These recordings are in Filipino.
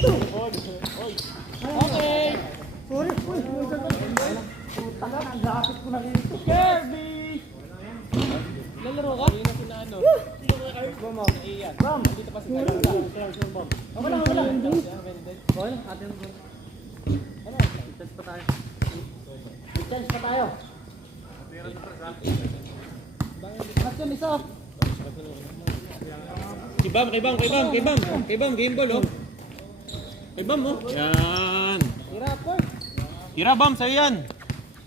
Okay. Sorry, uy. Puta ka, ang lapit ko na dito. Kirby! Lalaro ka? Hindi na sinano. Bom, iyan. Bom! Dito pa si Kyle. Bom. Wala. Boy, atin mo. Ano? Chance pa tayo. Chance pa tayo. Action isa. Kay Bam, game ball oh. Kay Bam oh. Yan. Tira Bam, sa'yo yan.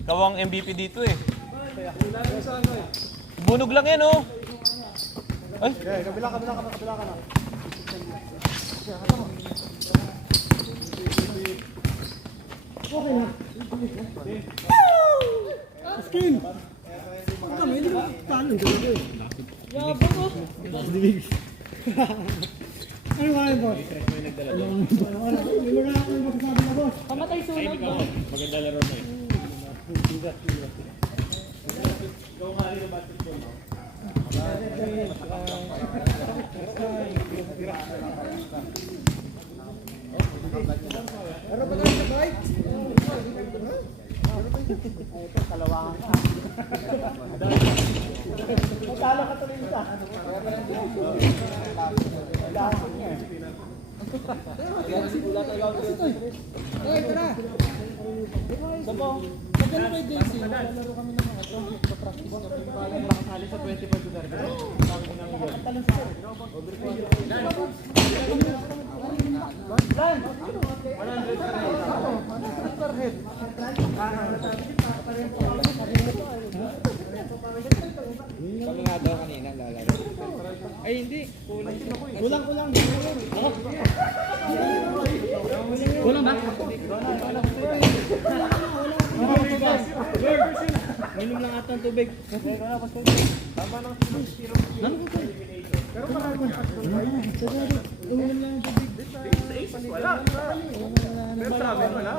Ikaw ang MVP dito eh. Bunog lang yan oh. Ay. Kabila ka na. Okay na. Skin! Ang kami, hindi ka talong dito eh. Yabang oh. Ano ba yun, boss? Wala ako yung masasabi na, boss. Pamatay sunog ba? Maganda laro mo eh. Ano ba tayo sa bike? Ito, kalawangan ka. Magkala ka tuloy isa. Wala tayo. Okay, tara. Sabo, magkano ba yung JC? Lalaro kami ng mga ito. Magpa-practice na kung paano makasali sa 25 lugar. Sabi ko namin yun. Talon sa Dan! 100 per head. Kami nga daw kanina lalaro. Ay hindi. Kulang. Kulang ba? Minom lang ata ng tubig. Tama ng Pero marami pa ito. Ulan lang yung tubig. wala. Pero sabi wala.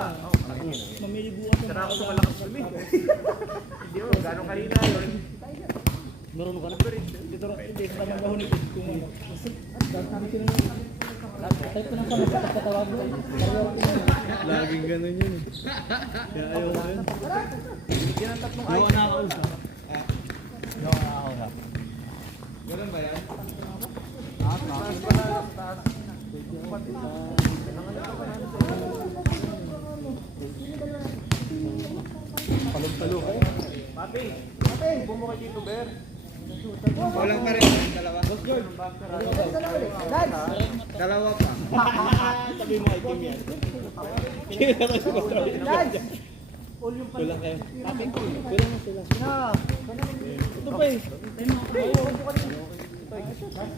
Mamilibuan Tara ako sa malakas dumi. Hindi mo, gano'ng kanina yun. Meron ka na? Hindi ka naman gahon ito. Kung ano. Type ko na pa magkatawag mo. Laging ganun yun. Kaya ayaw ko yun. Bigyan ng tatlong Gawa na ako sa. Ganun ba yan? Palong-talo kayo. Papi, bumo kay Tito Bear. Walang pa rin. Dalawa. Dalawa pa. Sabi mo ay team yan. Kulang kayo. Papi, kulang mo sila. Ito pa eh.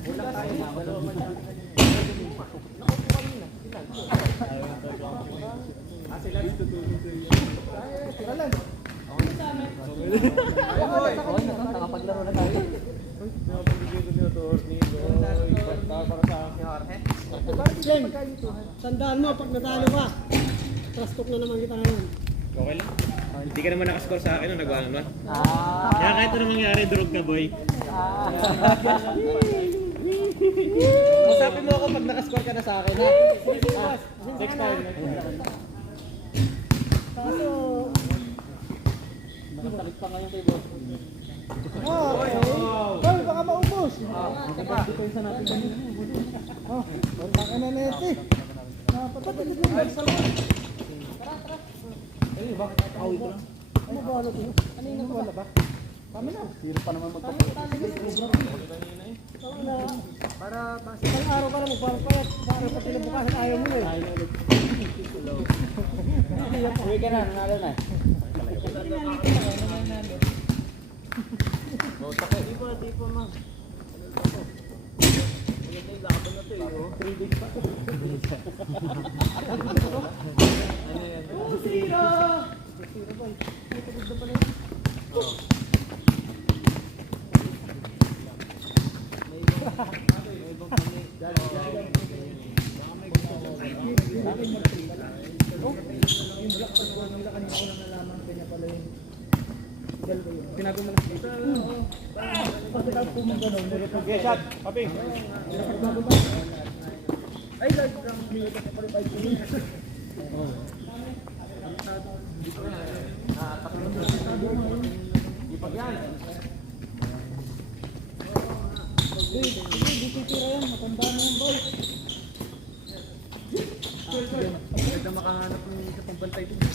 Kulang tayo. Dalawa man yan. Sila tutulong sa iyo. Sila lang. Nakapaglaro na tayo. Nakapagigil ko dito, Tornido. Para sa akin, Jorge. Jen, tandaan mo pag natalo ka. Trust talk na naman kita ngayon. Okay lang. Hindi ka naman nakascore sa akin nung nag-ano na. Kaya kahit ano mangyari, durog ka boy. Usapin mo ako pag nakascore ka na sa akin, ha? Next time. Kaso, Nakasalik pa ngayon kay boss. Hoy, baka maubos. Dito isa natin. Wala ka na nete. Napatapit yung bike sa loob. Eh, bakit awit ko lang? Ano ba wala ito? Ano yung wala ba? Kami na. Zero pa naman magpapayat. Para isang araw ka na magpapayat. Para pati na bukasan ayaw mo eh. Uwi ka na, nanalo na. Di pa ma. Laban na to eh, oh. 3 days pa. Ano yan? 2-0! 2-0 boy. Tutugod na pala yun. May ibang kami. Yung black pag nila kanina ko lang nalaman kanya pala yun. Tinago mo lang dito. Pagkatapos po mga ganun. Okay, shot. Papi. Ay, like, lang, may 45 minutes. Ipag yan. Sige, di titira yan. Matanda na yan, boy. Maganda makahanap ng isa pang bantay dito.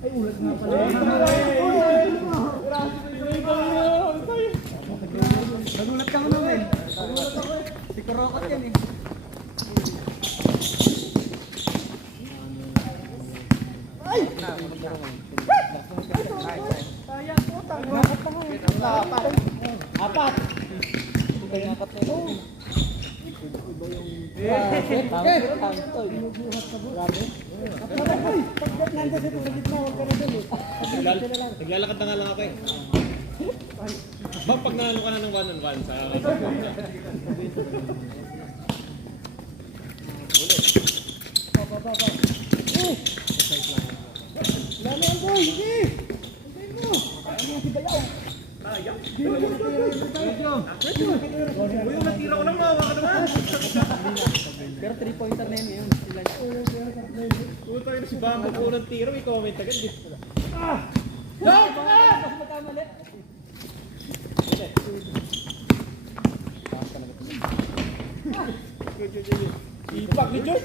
Ay, ulat nga pala. Nagulat ka mo naman. Nagulat ako eh. Si Kurokot yan eh. Ay! Kaya po, tanggakat pa nga. Apat. Kaya nga katulong. Pag nandiyan sa gitna, huwag ka na dun eh. Naglalakad na nga lang ako eh. Bang pag nanalo ka na ng 1-on-1 sa... Lalo ang boy, hindi! Hindi mo! Ano yung si Bayaw? Kaya? Hindi mo natira Uy, matira ko lang mawa ka naman! Pero 3-pointer na yun ngayon. Kung tayo na si Bamba po ng tiro, may comment agad. George! Mas magkamali. Ipak ni George!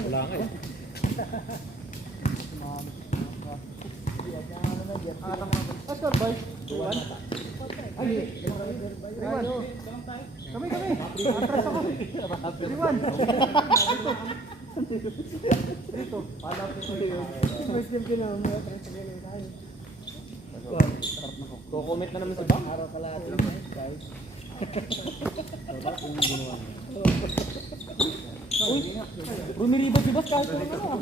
Wala nga eh. Pastor boy. Kami. Atras ako. Iwan. Dito. First game ko na may atras ako na tayo. Ko-comment na naman si Bam. Araw kalahati guys. Uy, rumiribat si Boss kahit ano.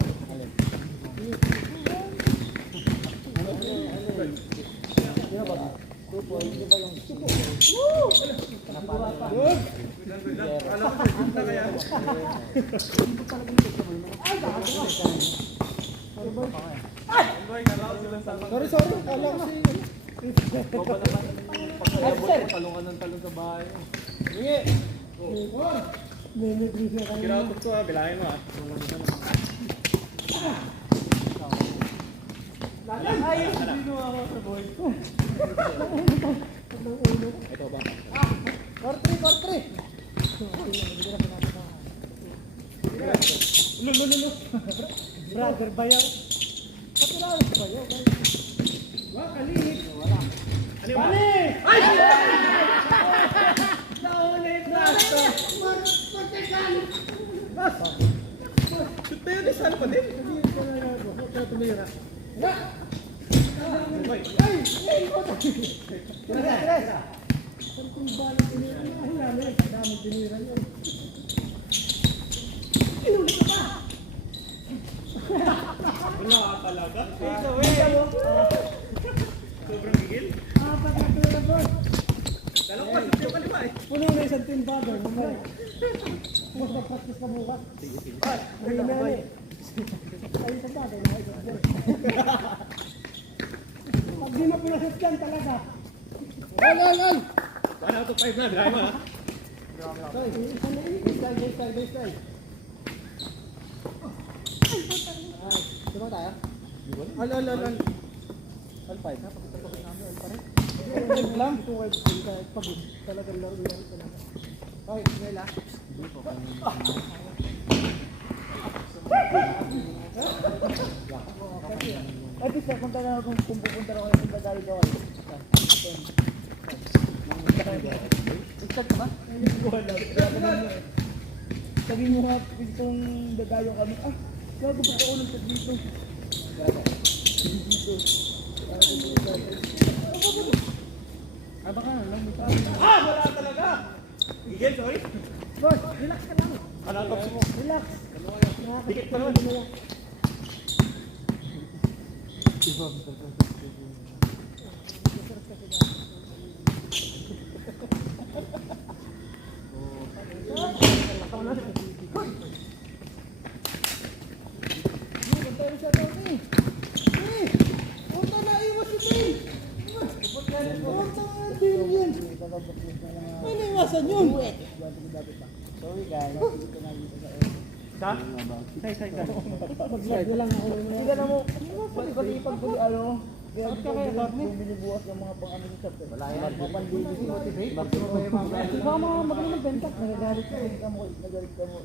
Sorry, kala ko si Talungan ng talong sa bahay. Ginautot ko ha, bilahin mo ha. Ito ba? Core 3. Brother Bayaw. Patulawin si Bayaw. Wah, kalit. Wala. Ano yung Ay! Naulit na ito. shoot na yun eh, saan pa din? Tumira. Ay! Ay! Tres. Saan kung balang tinira niya? Ay, namin. Dami tinira niya. Inulit ka pa! Wala ka talaga. Sobrang gigil. Apat na tinira, boss. Kala ko pa, yung kaliwa eh. Puno na isang team bagay. Mas mag-practice ka bukas. Sige. Ay, na eh. Ay, isang bagay. Pag di mo pinasot yan talaga. Ay! 1 out of 5 na, bilahin mo ha. Sorry, isang na eh. Baseline. Diba tayo? Al. Al 5. Napakita namin. Al pa rin. Al lang. Ito web. Pagod. Talagang laro yan. Okay, Nela. At least, punta na kung pupunta na kayo sa Badali daw. Start ka ba? Sabi mo nga, itong dadayo kami. Ah, gago ba ako ng dito? Ah, baka lang mo Ah! Wala talaga! Gigil, sorry. Boss, relax ka lang. Ano ang mo? Relax. Dikit pa naman. siya daw ni. Punta na iwas si Tay. Punta na din yan. May naiwasan yun. Sorry guys. Sa? Mag-slide na lang ako. Hindi na mo. Pag ano. Bakit ka kaya Barney? Binibukas ng mga pang ano sa pet. Wala yan. Mapandili si motivate. Di ba magaling ng bentak? Nagagalit ka. Nagalit ka mo.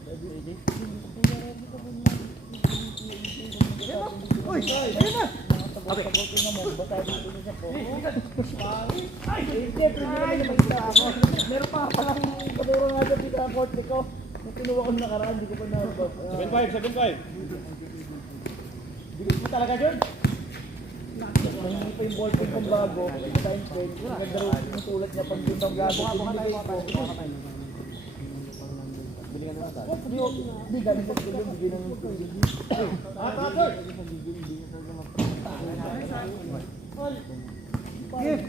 Uy! Ayun na! Okay. Tingnan mo. Basta dito niya po. Ay! Hindi. Ay! Ako. Meron pa palang kaduro nga dyan dito ang court ko. Nung kinuha ko na nakaraan, hindi ko pa nabab. 7-5. Bilis mo talaga, George. Mahingi pa yung ballpen kong bago. Time pen. Nagdaro yung tulad niya pag yung bago. Pinibig ko. Bili ka na natin. Hindi, galing sa tulong. Bigyan na ng tulong. Give!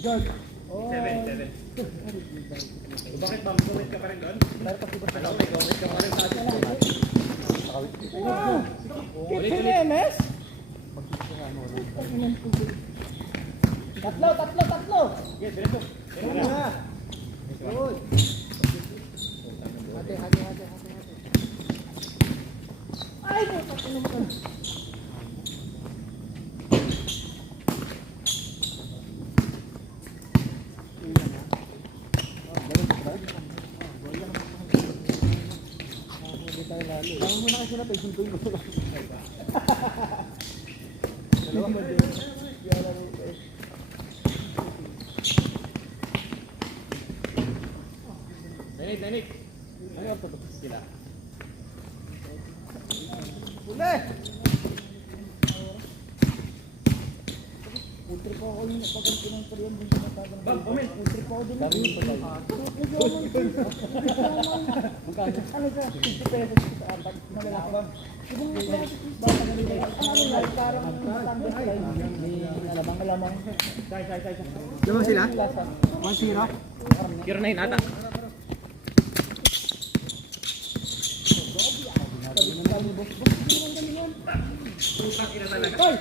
George! 7. Bakit ba? Comment ka pa rin doon? Alam, may comment ka pa rin sa atin. Keep Jimenez! Tatlo! Yes, diretso. Good! Hati. Ay! Tatlo naman. Tama mo na kasi na tayo sintuin mo. Dalawa ba din? Kaya lang ito. Danik. Ano yung tutok sila? Uli! Ultra po ako yung pag pinang-periyan din sa matagang. Bang, comment. Ultra po ako din. Dami pa tayo. Ano ka? 50 pesos sa apat. Malala ko. Ibang bata na nila. Ano lang, parang standard lang. May alamang. Say. Diba sila? 1-0? 0-9 ata. Putang ina talaga. Ay!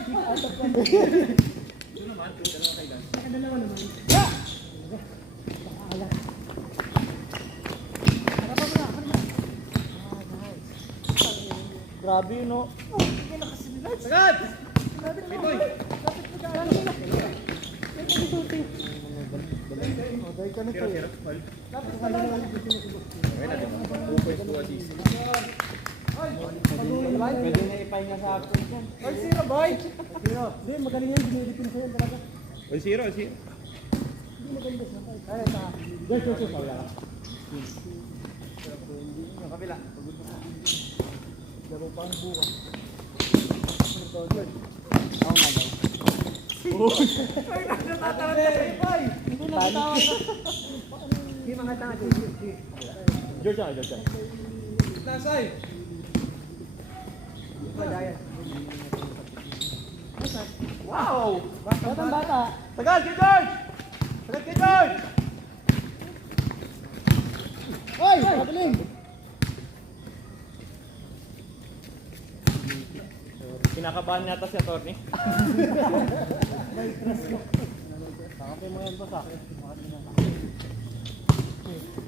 Grabe yun, no? Sagad! Itoy! Dahil ka na to eh. 0-0. Okay natin. 2 points to assist. Pwede na ipahinga sa akin yan. Ay, sino boy? Sino? Hindi, magaling yan. Dinidipin sa yan talaga. 1-0. Ay, ito. Yes. Wala ka. Yung kabila. Laro pa ang bukas. Oo nga daw. Ay! Hindi na tawag na. Hindi mga tanga. George. Nasay! Padayan. Wow! Batang bata. Sagad kay George! Ay! Pagaling! Kinakabahan yata si attorney. Sakapin mo yan pa sa akin.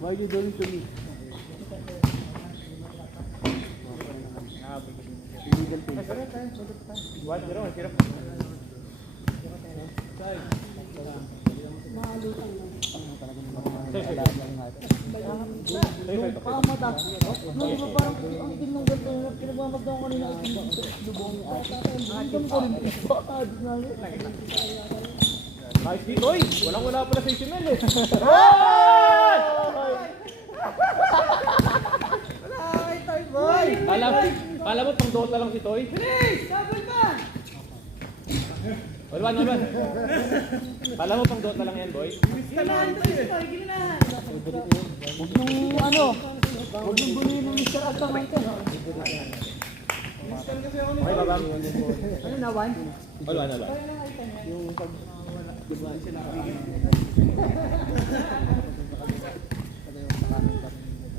Why you doing to me? Illegal thing. 1-0. Pamata. No, di ba parang ang tingnan ganito na pinagmamagdaw ko kanina ay lubong ni ata. Ang ko rin bata din na yun. Nice hit, oy! Walang-wala pala sa Isimel eh. Ay, tayo boy! Kala mo pang Dota lang si Toy? Please! Double ba? Olwan. Kala mo pang Dota lang yan, boy? Huwag nung ano, huwag nung bulihin ng Mr. Altamante. Okay, babang. Ano na, one? Olwan.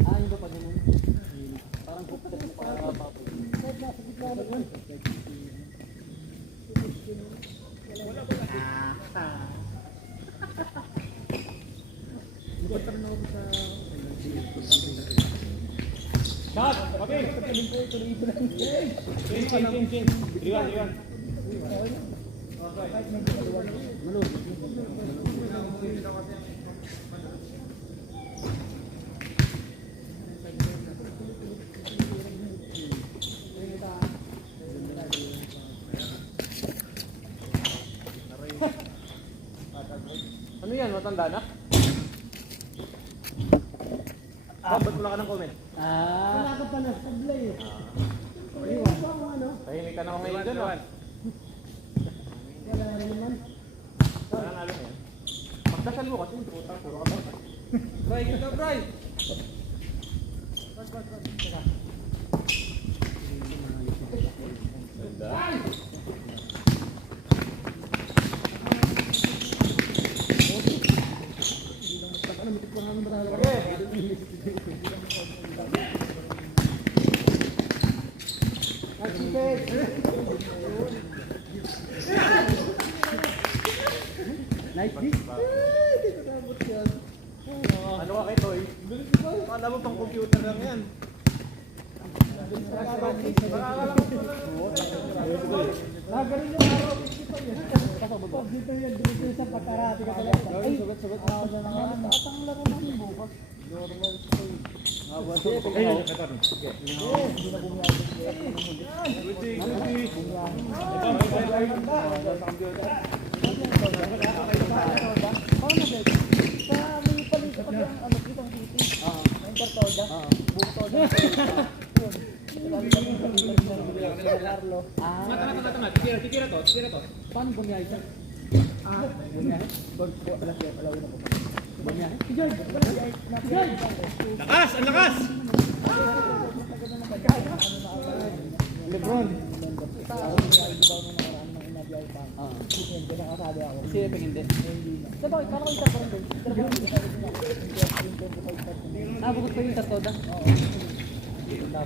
Ah, hindi pa din. Shot! Okay! Chin. Iwan. Ano yan? Matanda na? Ba't wala ka ng comment? Wala ka pa na, sablay eh. Tahimik ka na ako ngayon dyan, oh. Wala na rin naman. Parang alam yan. Magdasal mo kasi, puta, puro ka ba? Bray, kita Bray! Nice D. Ano ka kay Toy? Kala mo pang computer lang yan. Nagaling yung araw, kita yan. Pag dito yan, dito sa patarati ka talaga. Ay, sugat. Tatang lang naman yung bukas. Normal stay. Tama. Tikira to. Paano bunyahe siya? Bunyahe? Alawin ako. Bunyahe? Si George! Lakas! Ang lakas! Lebron! Kasi Epeng hindi. Diba, kala ko yung tatlo rin. Nabukot pa yung tatlo da? Oo. Dala.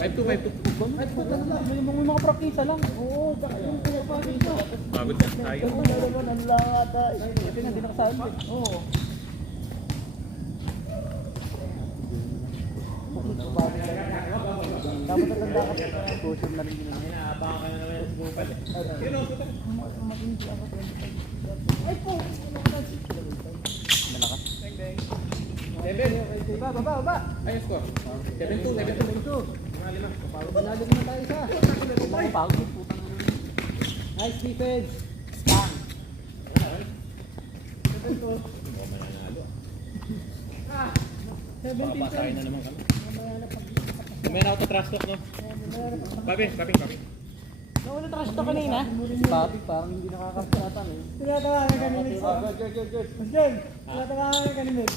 5-2. May mga praktisa lang. Oo, yung pinapakita. Pagod na tayo. Ang langata. Ito na, di nakasabi. Oo. Dapat natanda ka pa. Caution na rin yun. Inaabangan ka na naman sa bupal eh. Yun o, puto. Ay po! Malakas. Baba! Ayos ko. 7-2. Malalim na tayo isa. Mga pagod, putang ano. Nice defense. Spam. 17. Papasakin na naman kami. Kumain ako sa trash talk, no? Paping. Nauna trash to kanina. Si Papi parang hindi nakakapatan eh. Tinatawanan ka ni Mix. Good. Masjeng, tinatawanan ka ni Mix.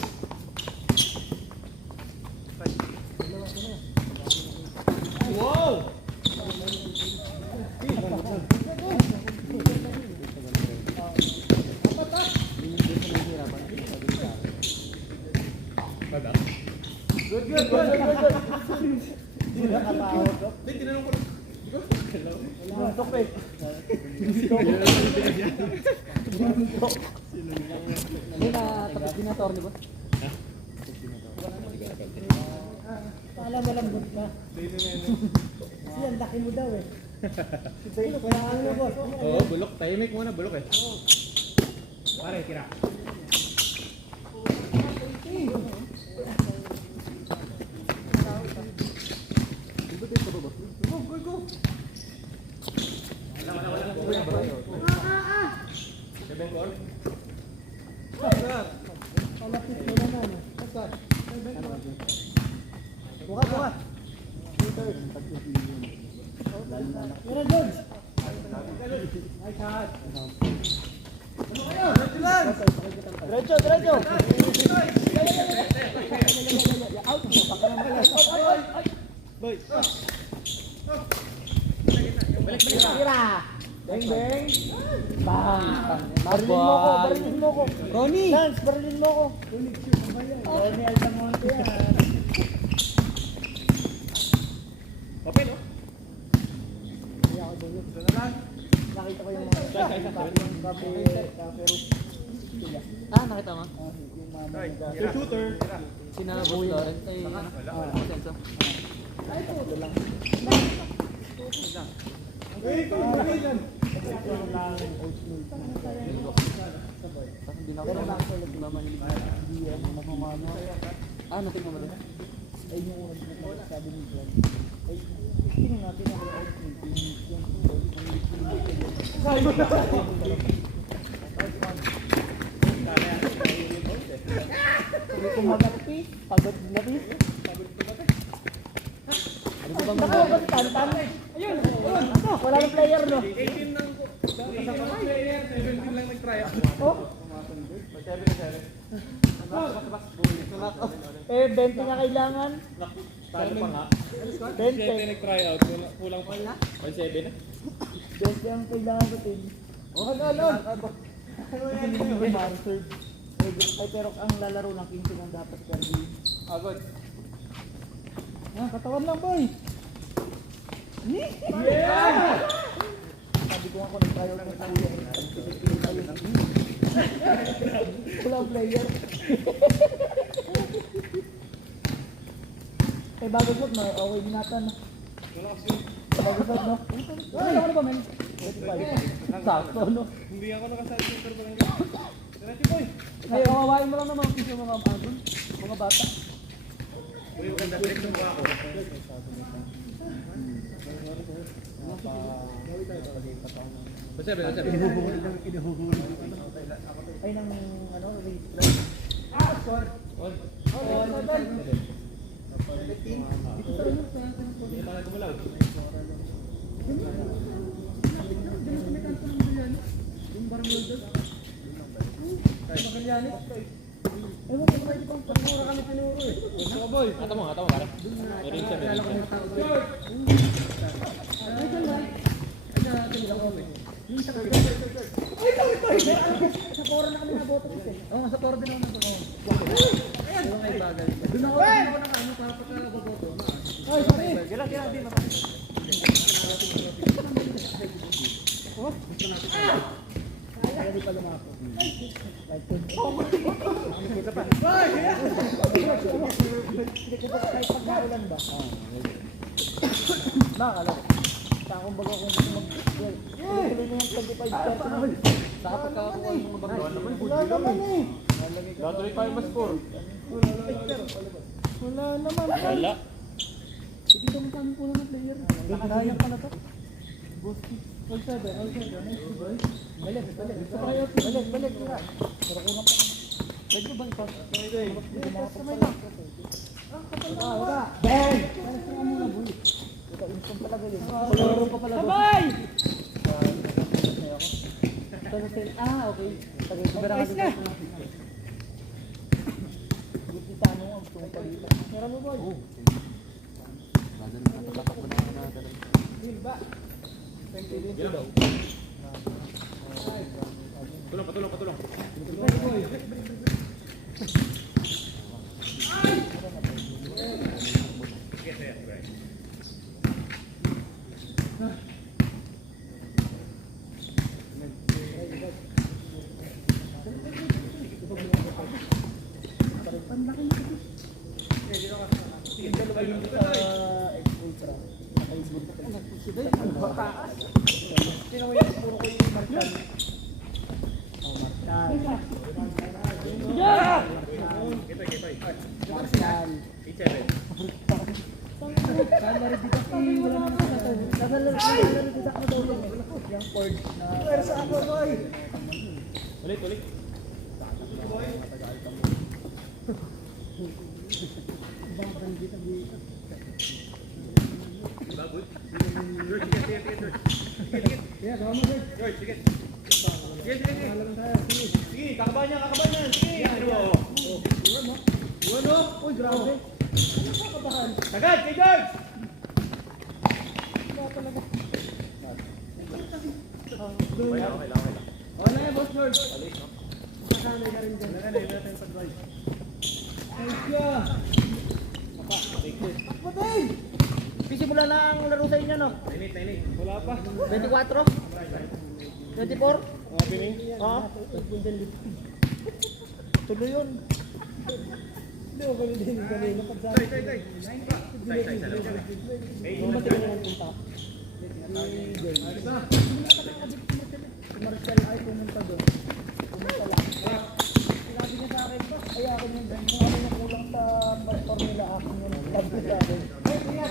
Wow! Bada? Good. Hindi nakatawag ko. Hindi, tinanong ko lang. Buntok eh. Hindi na tapos din na torni boss. Ha? Alam mo lang boss ka. Yan, laki mo daw eh. Kaya ano na boss? Oo, bulok. Tahimik muna, bulok eh. Pare, tira. Go. Seven goal. Palapit mo naman. Basta. Buka. Yan na, George. Ay, shot. Diretso, diretso. Out mo, baka naman pala. Boy. Balik. Tira. Beng, beng. Bang. Barilin mo ko. Ronnie. Lance, barilin mo ko. Ronnie Altamonte yan. Open, no? Hindi ako doon. Nakita ko yung mga kape root. Nakita mo? Yung mga Your shooter. Sina Boy Lawrence ay Senso. Ay, puto lang. Tapos hindi na ako namahilig. Natin mo ba doon? Ay, yung unang sabi ni John. Ay, tingnan natin ang outfit. Kung magati, pagod na rin. Ano ba bang tantan? Ayun, wala nang player, no? 18 lang po. 18 lang player. 17 lang nag-try ako. Oh? 20 nga kailangan. Paano pa nga? 20 nag-try out. Kulang pa na? 1-7 na? 20 ang kailangan ko, Tim. Oh, ano? Ay, pero ang lalaro ng 15 ang dapat Kirby. Agad. Katawan lang, boy! Yeah! Sabi ko nga ako nag-tryout ng kuya. Wala ang player. Kay bago shot, okay din natin. Bago shot, no? Ano ba, men? Sakto, no? Hindi ako nakasali sa Super Barangay. Diretso, boy. Ngayon, kawawain mo lang naman yung mga agon, mga bata. Uy, maganda trick ng mukha ko. Basta. Ay, nang ano, race drive. Score. On. Dito sa inyo, Hindi pa lang gumalaw. yung Barmol doon. Magallanes. Ewan ko ba dito ang pagmura kami tinuro eh. Gusto ko, boy. Hata mo, pare. Meron siya, meron siya. Ay, saan ba? Ay, sa tinila ko eh. Yung sa kagay. Ay, sa poro na kami naboto kasi. Oo, sa poro din ako naboto. Ayan. Yung may bagay. Doon ako na ano para pagkaboto. Ay, sorry. Gila, di matay. Oh, gusto natin. Kaya di pa lumako. Kita pa. Hindi ko ba kahit pag-naulan ba? Nakakala. Saan kung baga kung gusto mag-well. Tuloy na yung 25%. Saka pagkakakuha yung mga bagay. Wala naman eh. Datuloy tayo mas-score. Wala naman. Wala. Hindi ka magkano po ng player. Nakakayang pa na to. Bosti. All seven. Nice to boy. Balik. Balik. Pero kulang pa. Pwede ba ito? Kamay lang. Wala. Bang! Alas nga muna, boy. Ito, instant talaga yun. Koloro pa pala. Sabay! Okay. Tagay ko ba na? Buti sa ano ang tungkol dito. Meron mo, boy? Ba? Patulong. Sino mo yung puro ko yung Marshall? Marshall. 8-7. Salary dito kasi wala naman sa tayo. Salary dito ako daw yung Ford na... Pwersa ako, boy! Ulit. Ibang bandit ang dito. Bagot. George, sige. Yeah, gawa mo, George. George, sige. Sige, sige, sige. Wala lang tayo. Sige. Sige, kakabahan niya, kakabahan niya. Sige. Ano mo? Iwan mo. Iwan mo. Uy, grabe. Ano ka kabahan? Agad, kay George! Wala talaga. Okay lang, okay lang, okay lang. Okay na yan, Boss George. Alis, no? Kasanay ka rin dyan. Wala na, wala tayong pag-drive. Thank you. Patay! Pisimula na ang laro sa inyo, no? Nainit. Wala pa. 24? 24? Opening. Oo. Tuloy yun. Hindi ko ganun din kanina. Tay, tay, tay. Tay, tay, sa loob. May ilan dyan. Alis na. Si Marcel ay pumunta doon. Pumunta lang. Sinabi niya sa akin pa, ay akin yung bench. Kung ano yung kulang sa pastor nila, akin yung sabi sa akin. Ay, kaya,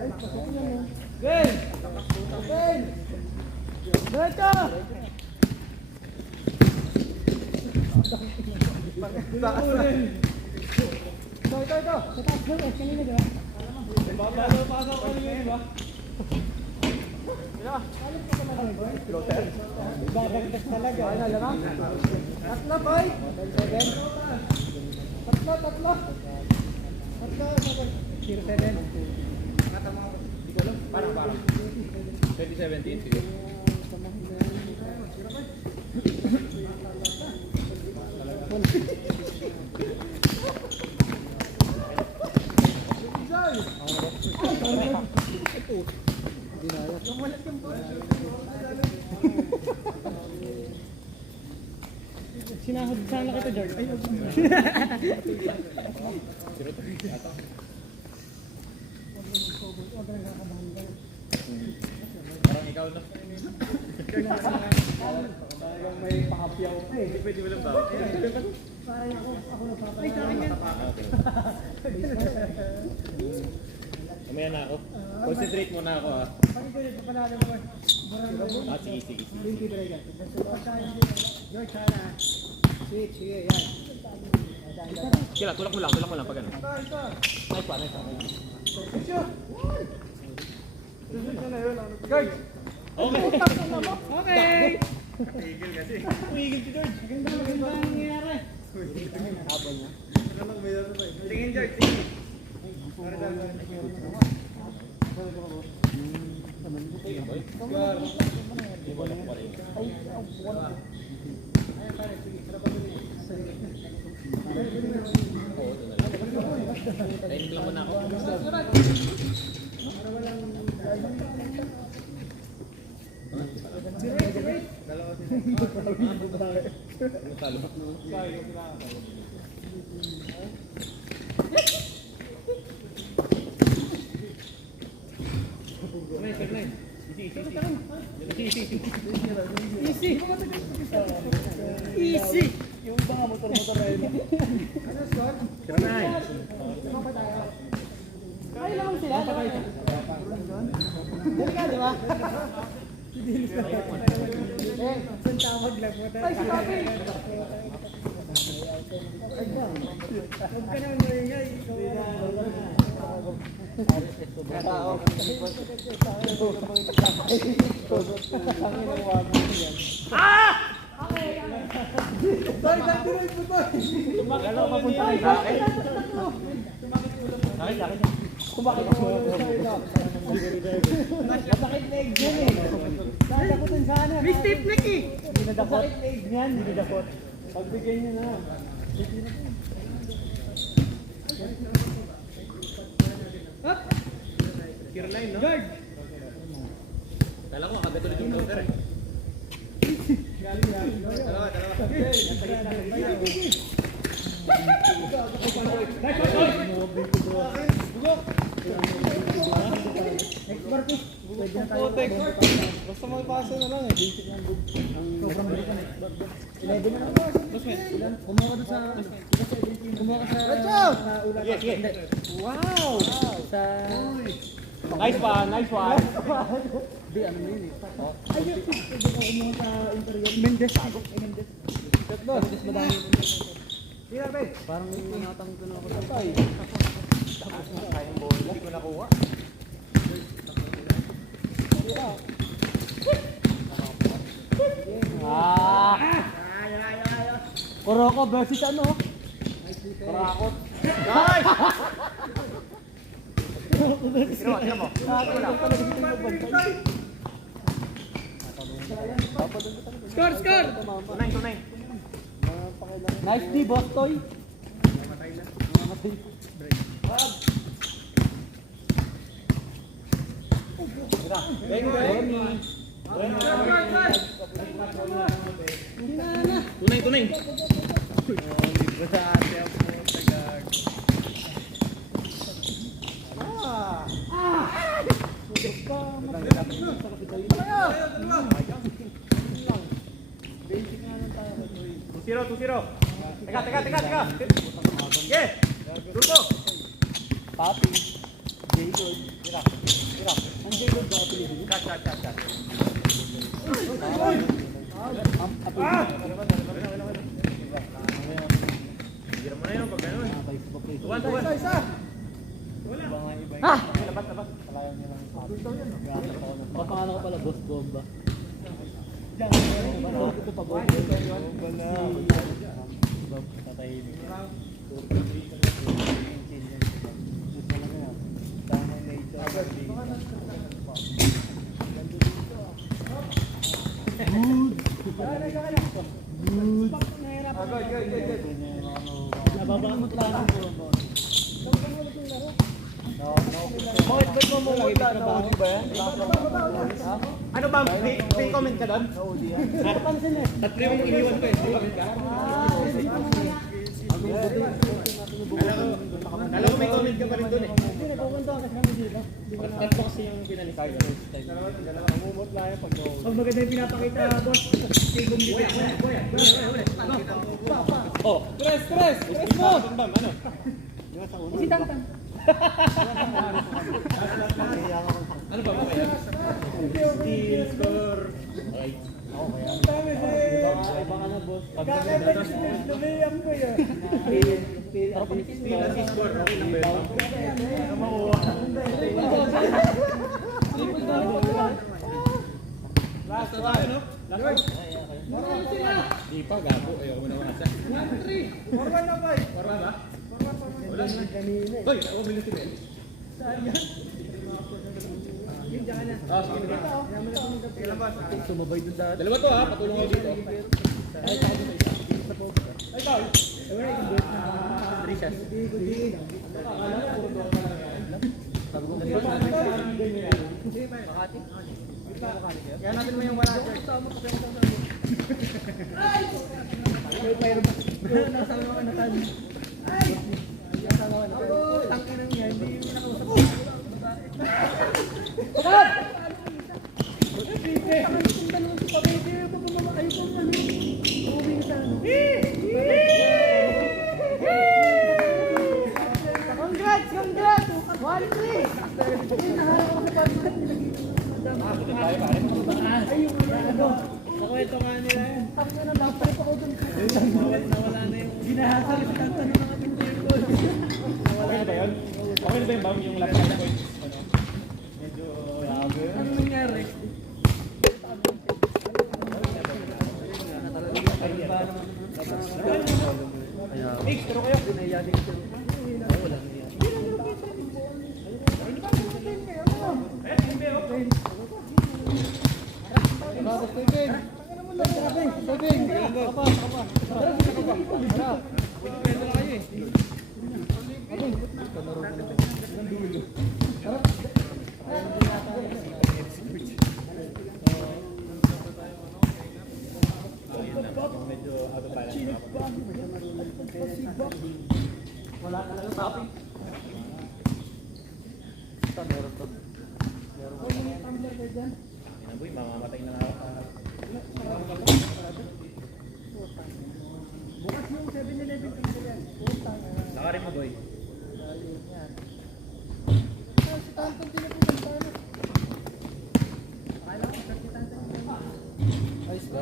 ay, pasok niya mo. Ben! Ben! Diretso! Ito. Sa taas doon eh, kanina diba? Bago pasok ko yun, di ba? Alis ka talaga eh, boy. Dadagdag talaga. Ano, lamang? Tatlo, boy. Tatlo. Tatlo, 07. Hindi ko alam. Parang. 2017, sige. Sinahod sana kita, George. Ay, Parang ikaw na. Parang may pakapyaw ka eh. Hindi pwede mo lang ba? Parang ako nagpapalala. Ay, sa akin yan. Mamaya na ako. Concentrate muna ako, ha. Pag-ibig, papalala mo. Ah, sige. Thank you talaga. George, sana. Sige, yan. Kila, tulak mo lang pag ano. Nice one. George! Okay. Okay! Tigil kasi. Umigil si George. Maganda ang nangyayari. Habol niya. Tingin, George. Tingin. Tingin, boy. Hindi mo lang pa rin. Oo, ito na lang. Timing lang muna ako. Talo. Easy! Yung mga motor-motor na yun. Ano, Scott? Kanay. Ay, lang sila. Dali ka, di ba? Saan tawag lang mo? Ay, si Papi! Huwag ka nang maingay. Alam mo papunta rin sa akin. Kumakit mo masakit leg yan eh. Nadakotin sana. May stiff neck eh. Masakit leg yan, hindi nadakot. Pagbigyan niya na. Up! Caroline, no? Guard! Kala ko, agad ulit yung counter eh. Dalawa. Next Marcus. Pwede na tayo. Basta magpasa na lang eh. Basic ng book. Sobrang balik ka na. 11 na lang ba? Ilan? Kumuha ka doon sa... Kumuha ka sa... Sa ulan. Sige. Wow! Sa... Nice one. Di, ano na yun eh. Ay, yun. Pwede ka kumuha sa interior. Mendes. Mendes. Tatlo. Mendes madami. Sige, Arbe. Parang inatang ko na ako sa pay. Kayang bola. Hindi ko nakuha. Sige. Kuroko versus ano? Kurakot. Nice! Tira mo. Score, score! Tunay. Nice D, boss toy. Tunay. Two zero. Teka. Yeah! Turbo! Papi. Jaylord. Tira. Ang Jaylord ba Pilipino? Cut. Hira mo na yun pag gano'n. Tuwan. Labas. Pangalan ko pala, Boss Bomba. Ito pa, Boss. Tatahimik. Nababangot lang ako. Bakit mo mawala na OD ba yan? Ano ba? May comment ka doon? Tatlo yung iniwan ko eh. May comment ka? Alam ko may comment ka pa rin doon eh. Tatlo kasi yung pinalikay. Pag maganda yung pinapakita, boss, tigong dito. Oh, stress mo! Ano? Si Tantan. Ano ba mamaya? Steal, score. Iba ka na, boss. Lumiyang ko yun. Steal at score. Okay lang ba yun? Last tayo, no? Last Di pa, gago. Ayaw mo na makasa. 1-3. Forward na, boy. Parwa ba? Wala na. Hoy, ako bilis si Mel. Sige na. Sumabay doon dati. Dalawa to ha, patulong ako dito. Kaya natin mo yung wala dyan. Nasama ka na tayo. Tangkin na niya, hindi yung nakausap ko. Congrats! 1-3! Nakwento nga nila yun. Tangin na lang, pare pa ko dun. Nawala na yung ginahasal sa kanta ng mga pinto yung Okay na ba yun? Okay na ba yung bang yung last time point? Medyo grabe. Ano nangyari? Mix, pero kayo. Medyo out of balance. Wala ka lang topic. Ito, meron to. Boy, mamamatay na ako. Bukas yung 7-Eleven sa yan. Nakarin mo, boy. Si Tanton pinapunta na. Akala ko si Tanton. Ayos ba?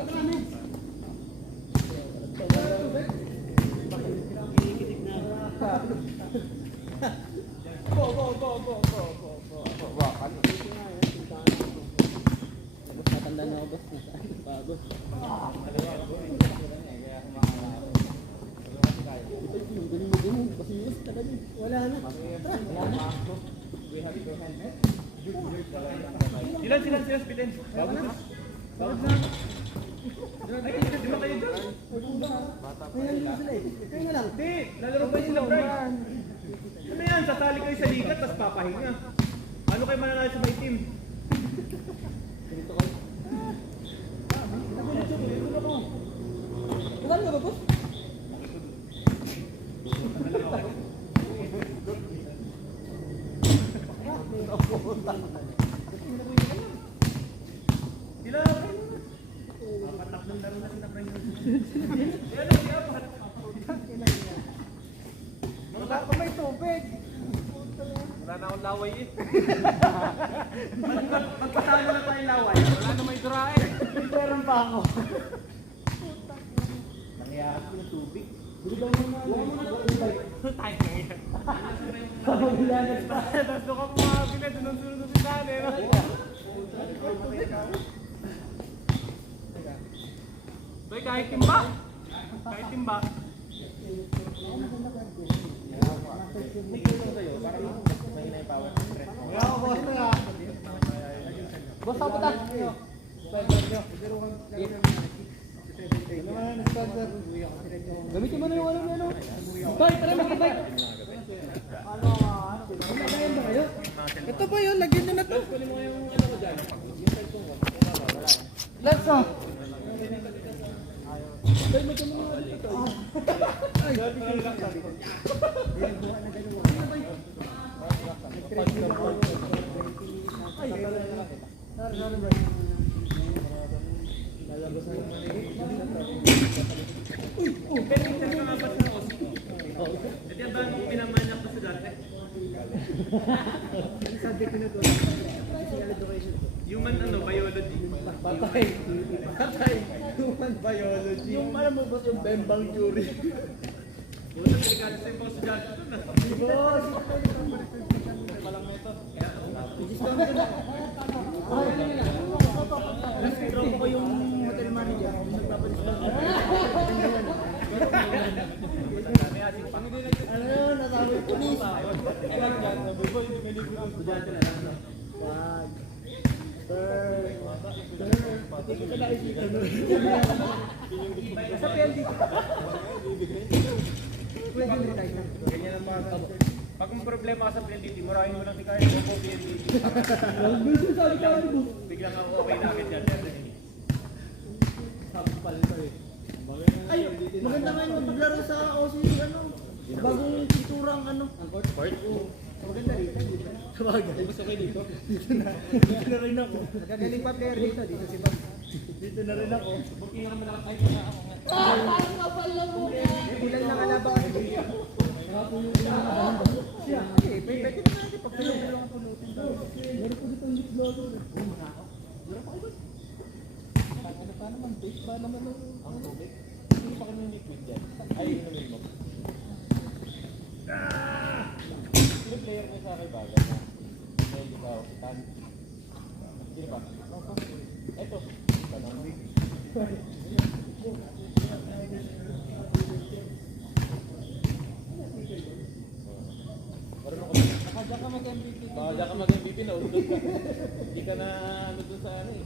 Matanda na ako, boss. Bago. Wala na. Sila spitin. Bago na. Ay, di ba kayo dyan? Kaya nga lang. Hindi, lalaro ba sila, Brian? Ano yan? Sasali kayo sa liga, tapos papahinga. Ano kayo mananalo sa may team? Ilan ka ba, boss? Sila, papatak ng laro na sila, Brian. Yan ang siya, Wala pa may tubig. wala na akong laway eh. Magpasama na tayong laway. Wala na may durae. Meron pa ako. Nangyayari ko ng tubig. Bili daw mo na. Tayo na yan. Pagbilanas pa. Tapos doon ka pumabili, doon ang sunod sa dali. Toy, kahit timba. Kahit timba. May tulong sa'yo, parang mahina yung power. Wala ako, boss na nga. Boss, ako ta. Gamitin mo na yung ano mo, ano? Bike, tara mag-bike. Lagayan ba kayo? Ito ba yun? Lagyan nyo na to. Let's go. Ay, may kami nga dito. Ay, Pero minsan ka nga ba sa OC? Hindi ba nung pinamanyak ko sa dati? subject na to. Physical education. Human biology. Patay. Patay. Human biology. Yung alam mo ba yung Bembang Jury? Buta, delikado sa yung estudyante doon na. Boss! Palang meto. Nag-drop ko yung hotel manager. Ano yun? Nasabi yung pulis. Wag. Sir. Sa PLD. Pwede mo tayo na. Ganyan ang mga pag may problema ka sa PLDT, murahin mo lang si Carlo o PLDT. Biglang ako okay na agad yan. Ay, maganda nga yung paglaro sa OC, ano, bagong pinturang ano. Ang court? Maganda rito. Sabagay. Gusto kayo dito? Dito na rin ako. Magagaling pa player dito si Bob. Dito na rin ako. Booking naman lang tayo na ako. Parang kapal lang mo. Ilan na kalaba kasi dito. Siya, pwede na natin pagpulutin lang ang pulutin. Meron po dito ang lip gloss. Meron pa kayo ba? Pa naman, base ba naman ang tubig? Hindi pa kami liquid dyan. Ay, inumin mo. Sino player mo sa akin baga na medyo ka tan? Sino ba? Eto. Nakadya ka mag-MVP. Nakadya ka mag-MVP na ulod ka. Hindi ka na ano dun sa ano eh.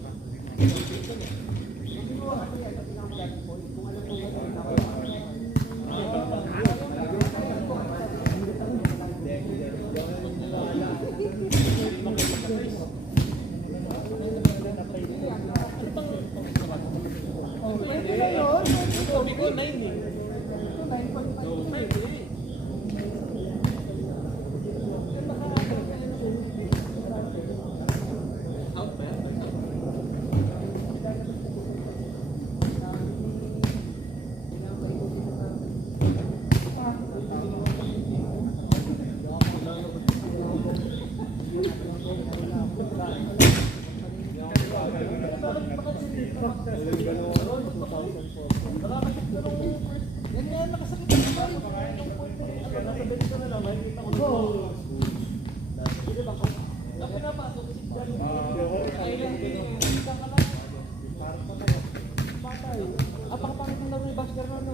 Grabe.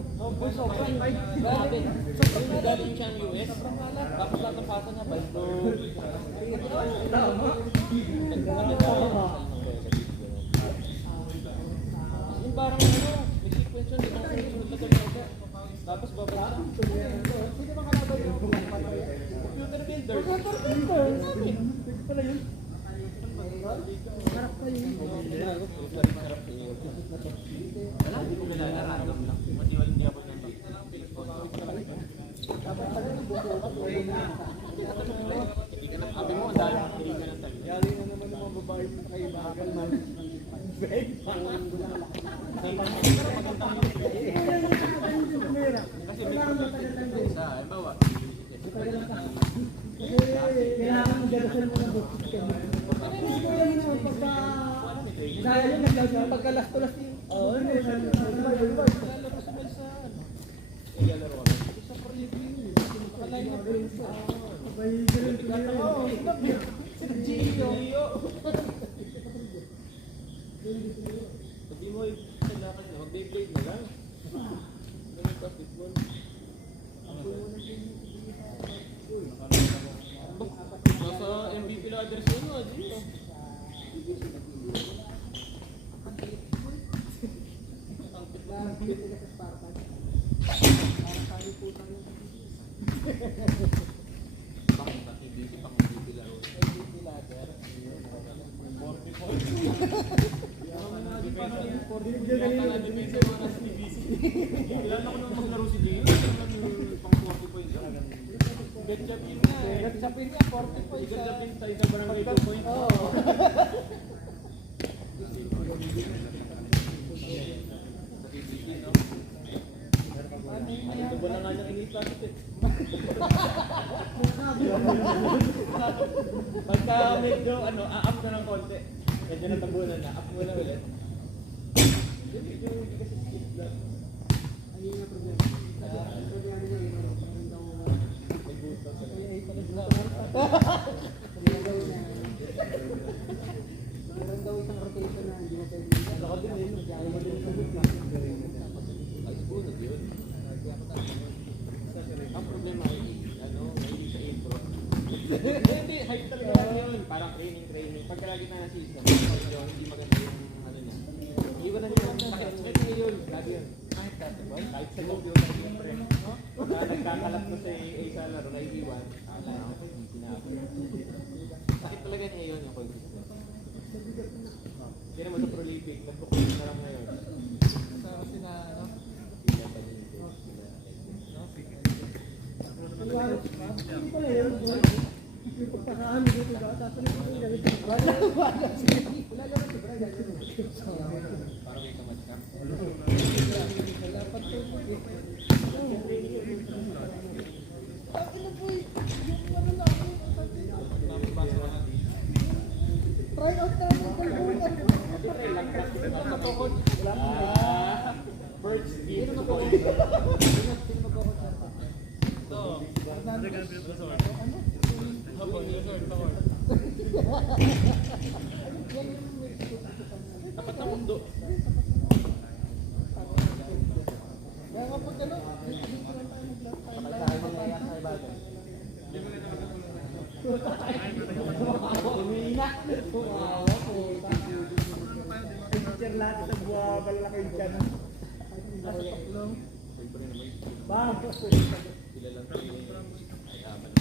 Galing siyang US. Tapos latapasan niya, basta. Yung parang ano, may sequence yun, di ba? Sunod na talaga. Tapos babasa. Sino ba kalaban yung Computer builder. pala yun? Harap pa yun. Wala, hindi ko kilala. Random lang. Hindi ako nandito. Sabi mo, ang dahil hindi ka ng tayo. Yari na naman yung mga babae sa kaibagan man. Kasi may computer sa, bawa. Kailangan mo dalasan mo ng bukit ka. Dahil yun, naglasan pagkalas-tulas yun. Oo, Ilalaro kami. Sa project yun. Kalay na prince. Sabi mo, kailangan na, mag-beyblade na lang. Ganun ka, football. Nasa MVP ladders yun, Adi. Bakit ba MVP pang MVP laro? MVP ladder. 44. Ilan ako nung maglaro si Gio? Pang 40 points lang. Gachapin nga eh. Gachapin nga, 40 points. Gachapin tayo sa barangay 2 points. Oo. Ito ba na nga niyang inipasit eh. Pagka medyo a-up na ng konti. Medyo natabunan na. Up mo na ulit. Medyo hindi kasi skip lang. Ayun nga problema. Problema niya yun. May gusto sa Meron daw isang rotation na hindi mo pwede. Ako din eh. Ayaw mo din sa book Ay, bunod yun. Ang problema ay, hindi sa intro. Hindi, hype talaga yun. Parang training. Pagka lagi na season, hindi maganda yung niya. Iwan na niya yung sakit. Pwede yun, lagi yun. Kahit basketball, kahit sa computer, siyempre. Nagkakalat ko sa sa laro, naiiwan. Ala, ako, hindi sinabi. Sakit talaga niya yun, yung consistent. Hindi naman sa prolific, nag-focus na lang ngayon. Kasi na, sila pa din ito. Pagpakaan mo dito ba? Tapos na yung Parang may kamad ka. try out namin Birds eat the Dapat na mundo. Kaya nga pag ano, picture lahat sa buwa, malaki ka na. Bang! Sila lang tayo. Ay, aman.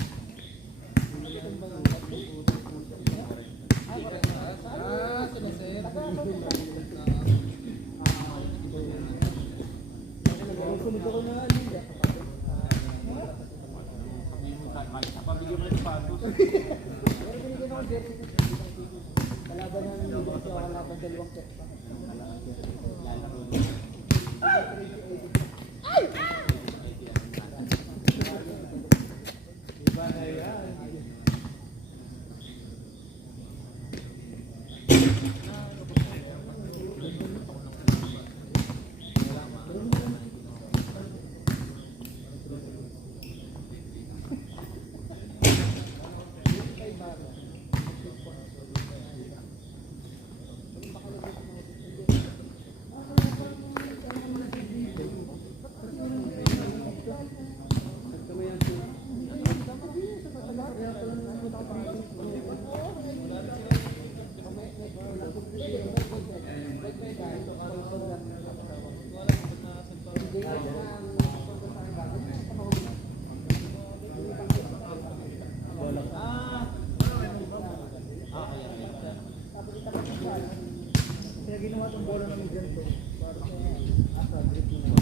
Sunod ako na Pabigyan mo na sapatos. pero binigyan ako jersey. Kalaban ng hindi ko kalaban dalawang set pa. Iba na yan. Kaya ginawa itong bola namin ganito. Para sa grip nyo.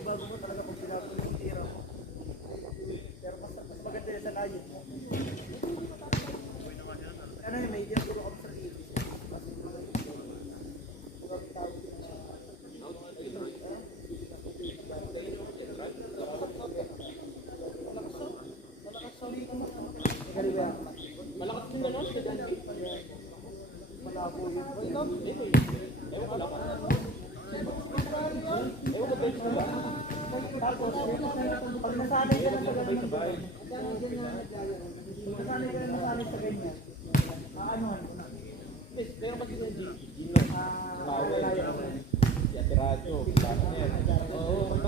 Bago mo talaga pag pinapon yung tira mo. Pero mas maganda yung sa layo mo. Ano yun, may idea ko ako sa iyo. Malakas din na sa dyan. Malabo yun. Ewan ko lang. Ewan ko bench na ba? Tapos, pag nasanay ka na sa ganyan, nasanay ka na sa ganyan, maanohan mo na. Pero kasi sa Gino. Wala yun. Yatiracho. Partner. Oo.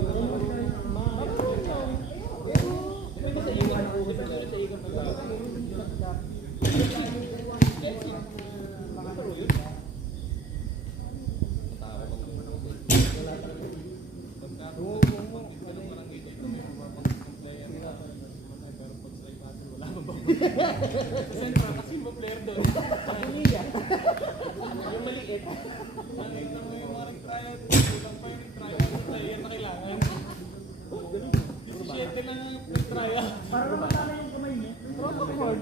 May masaigan ako. May masaigan mo ba? Kasi mo player doon. Yung maliit. Nakita mo yung maring trial. Ilang pa yung trial. Player na kailangan. 17 lang yung trial. Para naman yung kamay niya. Protocol.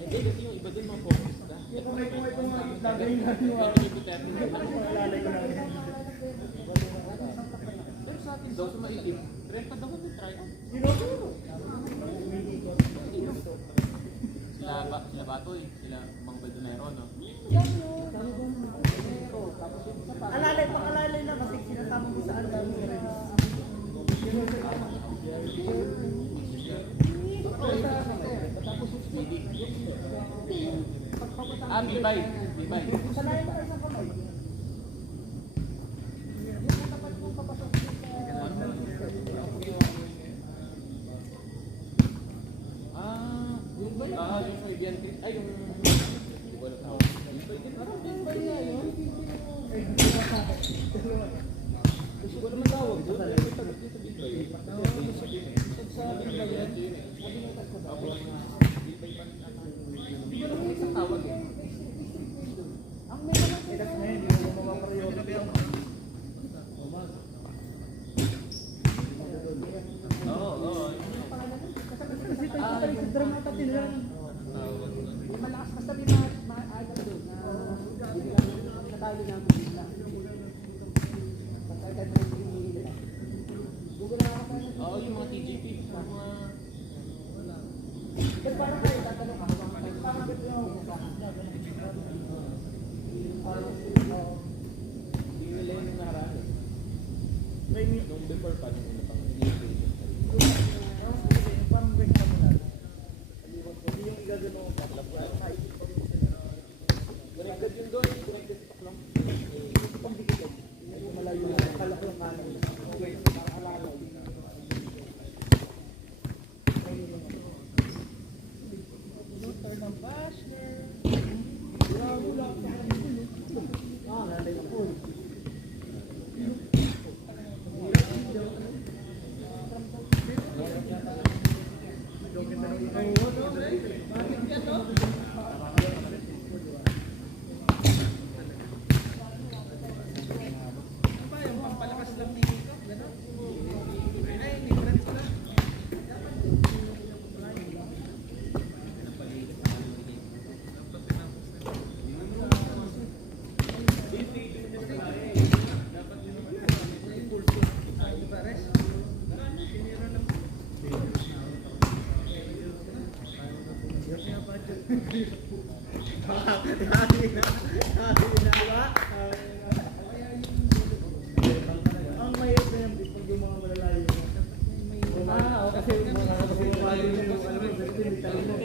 Hindi kasi yung iba din mga focus na. Yung kamay ko itong lagay na nyo. Lalay ko lang. Pero sa atin daw sa maitim, renta daw ng trial. Sila Batoy, sila Mang Baldonero, no? Pangalalay na kasi sinasama mo sa alam. Bibay. Sanayin mo kayo sa kamay. Yung Fabian Chris, ay yung... Gusto ko naman tawag doon, pero may tagot dito Bibay. Sa Bibay yan, yun eh. Hindi ko naman isang tawag eh. Ang may naman sila ngayon, yung mga priority. Oo. Kasi tayo sa dramata tilang. Malakas pa sabi maaga doon. Natalo na ako bigla. Pagkakad mo yung nila. Google na ako pa. Oo, yung mga TGP. Mga... Pero parang kayo tatanong ka. Tama ba yung Hindi nila yung nakaraan eh. training? Nung before pa, nung una pang Parang break ka muna. Hindi yung igagano ko pa. Maisip ko rin sila. Connected yun doon, connected pa lang. Pambigyan. Malayo lang. Kalak lang kanan. Okay. Nakaalala. Luther ng Bashner. Wala pa. Nalay na po. Ang mahirap na yan, pag yung mga malalayo. Kasi mga malalayo yung alam mo, ganito yung talo mo.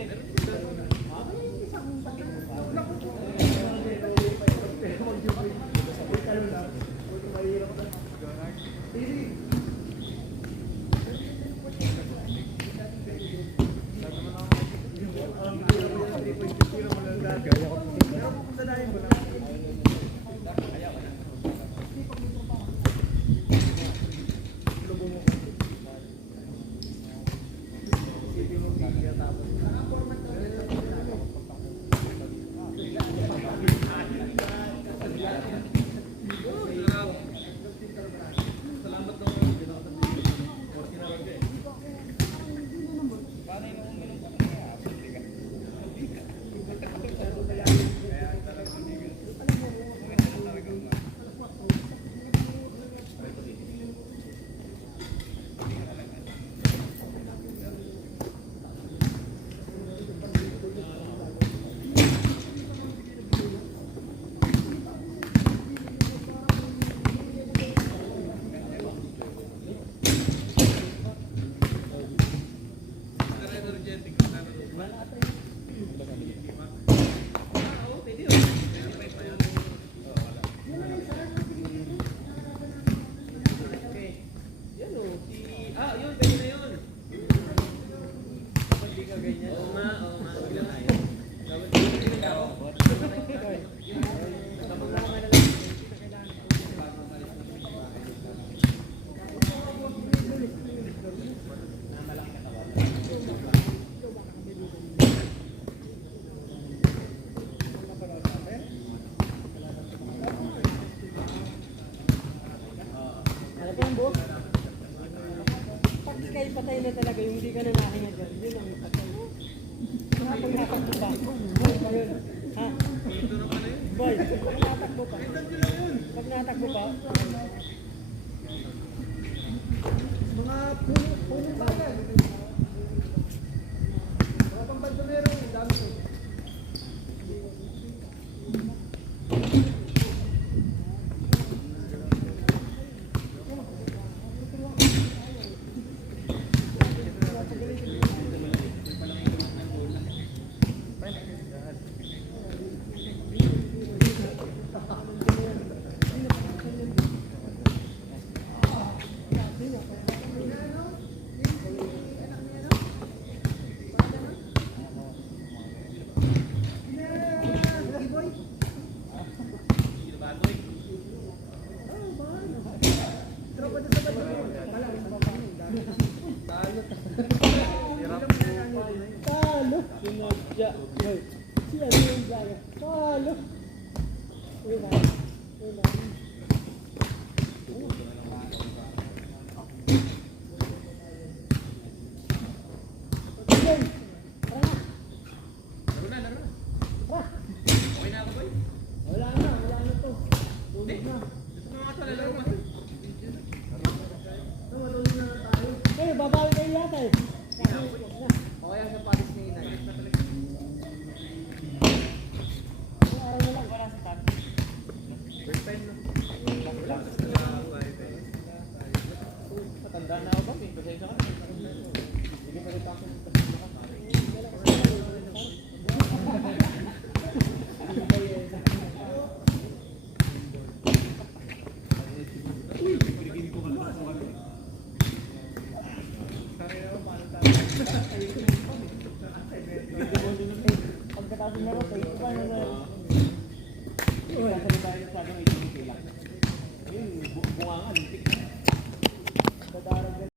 Oo nga, wala tayo. Dapat hindi na ako. Kapag na naman na lang. Ano po yung boss? Pag kayo patay na talaga, yung hindi ka na nakahinga dyan, yun ang patay. Pag natakbo pa. Ayun. Ha? Boy, pag natakbo pa. Pag natakbo pa. Mga puno pa yan. Mga pambandolero, dami ko. Talo! Sinadya! Hoy! Si ano yung vlogger? Talo! Uy na! Uy na! Okay! Tara na! Laro na. Tara! Okay na ako, boy. Wala na to! Tulog na! Gusto mo nga sa lalaro mo. Eh, babawi kayo yata eh! Okay ang sapatos ni Inay. Araw na lang, wala sa tabi. First time na. Matanda na ako ba? Pasensya ka. Hindi pa rin Pagkatapos na ako, iba na na. Sasalita tayo sa ating 80 lang. Ayun, bunga nga, lintik. Dadarag